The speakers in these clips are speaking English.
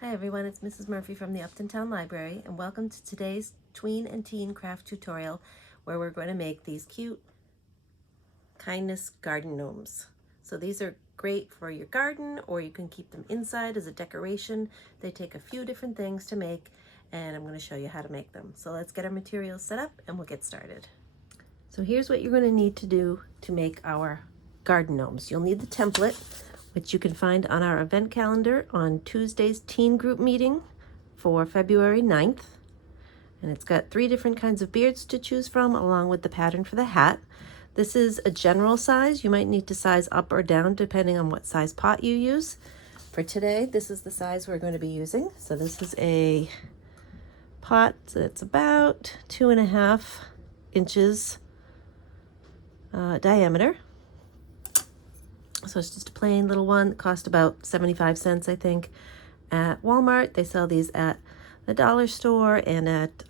Hi everyone, it's Mrs. Murphy from the Upton Town Library, and welcome to today's tween and teen craft tutorial where we're going to make these cute kindness garden gnomes. So these are great for your garden, or you can keep them inside as a decoration. They take a few different things to make, and I'm going to show you how to make them. So let's get our materials set up and we'll get started. So here's what you're going to need to do to make our garden gnomes. You'll need the template, which you can find on our event calendar on Tuesday's teen group meeting for February 9th. And it's got 3 different kinds of beards to choose from, along with the pattern for the hat. This is a general size. You might need to size up or down depending on what size pot you use. For today, this is the size we're going to be using. So this is a pot that's about 2.5 inches diameter. So it's just a plain little one that cost about 75 cents, I think, at Walmart. They sell these at the dollar store and at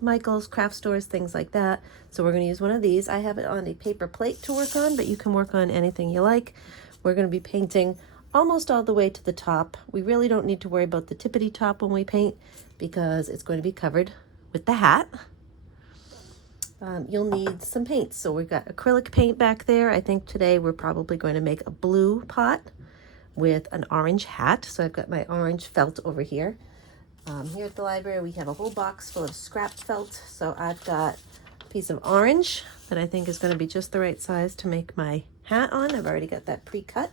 Michael's craft stores, things like that. So we're going to use one of these. I have it on a paper plate to work on, but you can work on anything you like. We're going to be painting almost all the way to the top. We really don't need to worry about the tippity top when we paint because it's going to be covered with the hat. You'll need some paints. So we've got acrylic paint back there. I think today we're probably going to make a blue pot with an orange hat. So I've got my orange felt over here. Here at the library, we have a whole box full of scrap felt. So I've got a piece of orange that I think is going to be just the right size to make my hat on. I've already got that pre-cut.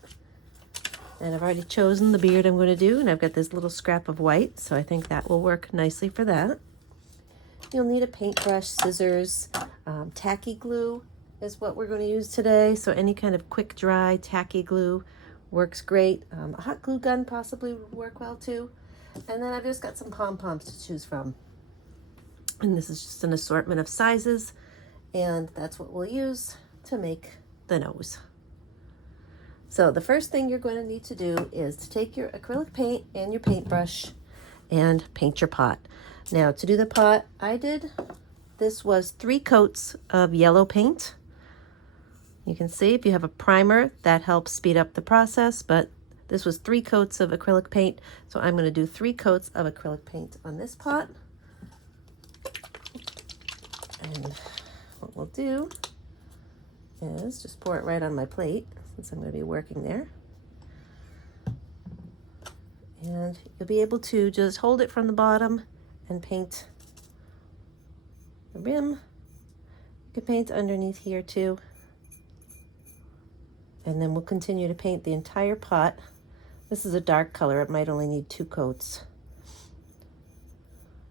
And I've already chosen the beard I'm going to do. And I've got this little scrap of white. So I think that will work nicely for that. You'll need a paintbrush, scissors, tacky glue is what we're going to use today. So any kind of quick dry tacky glue works great. A hot glue gun possibly would work well too. And then I've just got some pom-poms to choose from. And this is just an assortment of sizes. And that's what we'll use to make the nose. So the first thing you're going to need to do is to take your acrylic paint and your paintbrush and paint your pot. Now to do the pot, this was 3 coats of yellow paint. You can see if you have a primer, that helps speed up the process, but this was 3 coats of acrylic paint. So I'm going to do 3 coats of acrylic paint on this pot. And what we'll do is just pour it right on my plate since I'm going to be working there. And you'll be able to just hold it from the bottom and paint the rim. You can paint underneath here too. And then we'll continue to paint the entire pot. This is a dark color. It might only need 2 coats.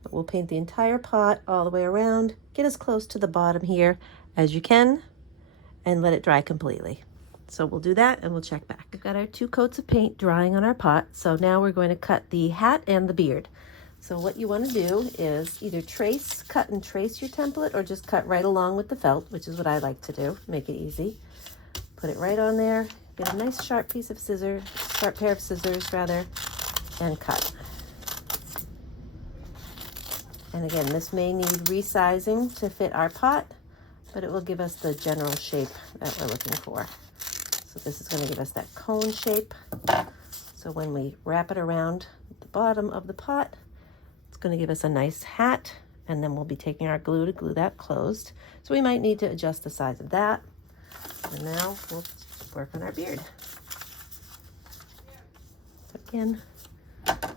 But we'll paint the entire pot all the way around. Get as close to the bottom here as you can and let it dry completely. So we'll do that and we'll check back. We've got our 2 coats of paint drying on our pot. So now we're going to cut the hat and the beard. So what you want to do is either cut and trace your template or just cut right along with the felt, which is what I like to do, make it easy. Put it right on there, get a nice sharp pair of scissors, and cut. And again, this may need resizing to fit our pot, but it will give us the general shape that we're looking for. So this is going to give us that cone shape. So when we wrap it around the bottom of the pot, going to give us a nice hat, and then we'll be taking our glue to glue that closed. So we might need to adjust the size of that. And now we'll work on our beard. So again,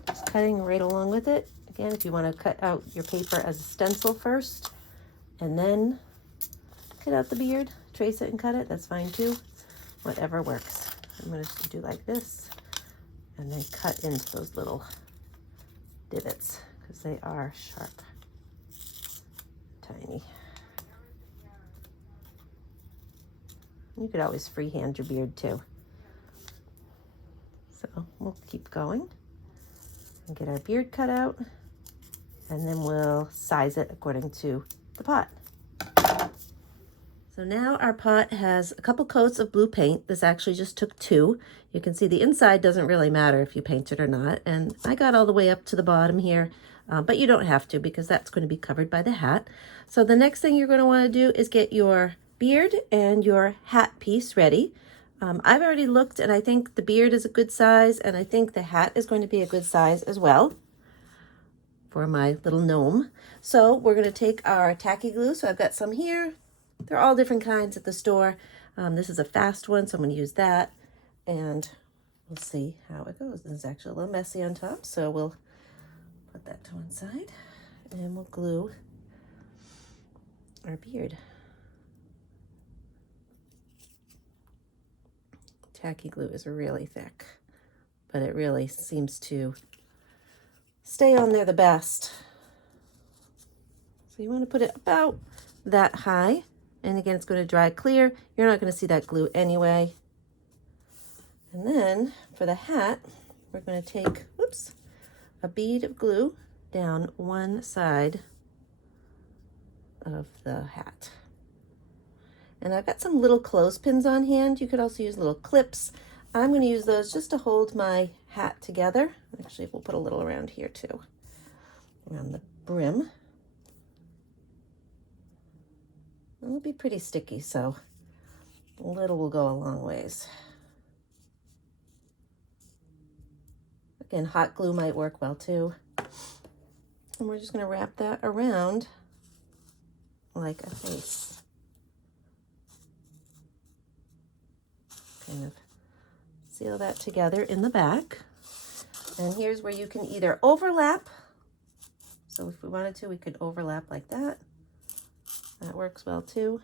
just cutting right along with it. Again, if you want to cut out your paper as a stencil first, and then cut out the beard, trace it and cut it, that's fine too. Whatever works. I'm going to do like this, and then cut into those little divots, because they are sharp, tiny. You could always freehand your beard too. So we'll keep going and get our beard cut out, and then we'll size it according to the pot. So now our pot has a couple coats of blue paint. This actually just took 2. You can see the inside doesn't really matter if you paint it or not. And I got all the way up to the bottom here, but you don't have to because that's going to be covered by the hat. So the next thing you're going to want to do is get your beard and your hat piece ready. I've already looked and I think the beard is a good size, and I think the hat is going to be a good size as well for my little gnome. So we're going to take our tacky glue. So I've got some here. They're all different kinds at the store. This is a fast one, so I'm going to use that, and we'll see how it goes. This is actually a little messy on top, so we'll put that to one side and we'll glue our beard. Tacky glue is really thick, but it really seems to stay on there the best. So you want to put it about that high. And again, it's going to dry clear. You're not going to see that glue anyway. And then for the hat, we're going to take, a bead of glue down one side of the hat. And I've got some little clothespins on hand. You could also use little clips. I'm going to use those just to hold my hat together. Actually, we'll put a little around here too, around the brim. It'll be pretty sticky, so a little will go a long ways. Again, hot glue might work well too. And we're just going to wrap that around like a face. Kind of seal that together in the back. And here's where you can either overlap. So if we wanted to, we could overlap like that. That works well too.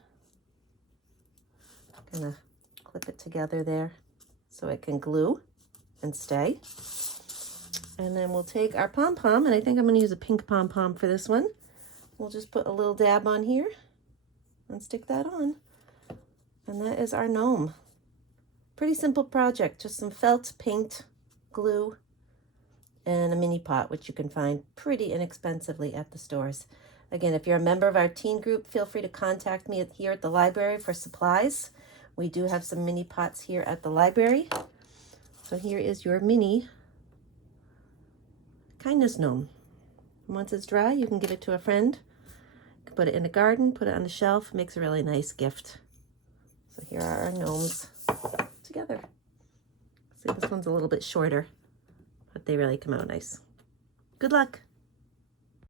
Gonna clip it together there so it can glue and stay. And then we'll take our pom-pom, and I think I'm going to use a pink pom-pom for this one. We'll just put a little dab on here and stick that on. And that is our gnome. Pretty simple project, just some felt, paint, glue, and a mini pot, which you can find pretty inexpensively at the stores. Again, if you're a member of our teen group, feel free to contact me here at the library for supplies. We do have some mini pots here at the library. So here is your mini kindness gnome. And once it's dry, you can give it to a friend. You can put it in a garden, put it on the shelf, makes a really nice gift. So here are our gnomes together. See, this one's a little bit shorter, but they really come out nice. Good luck.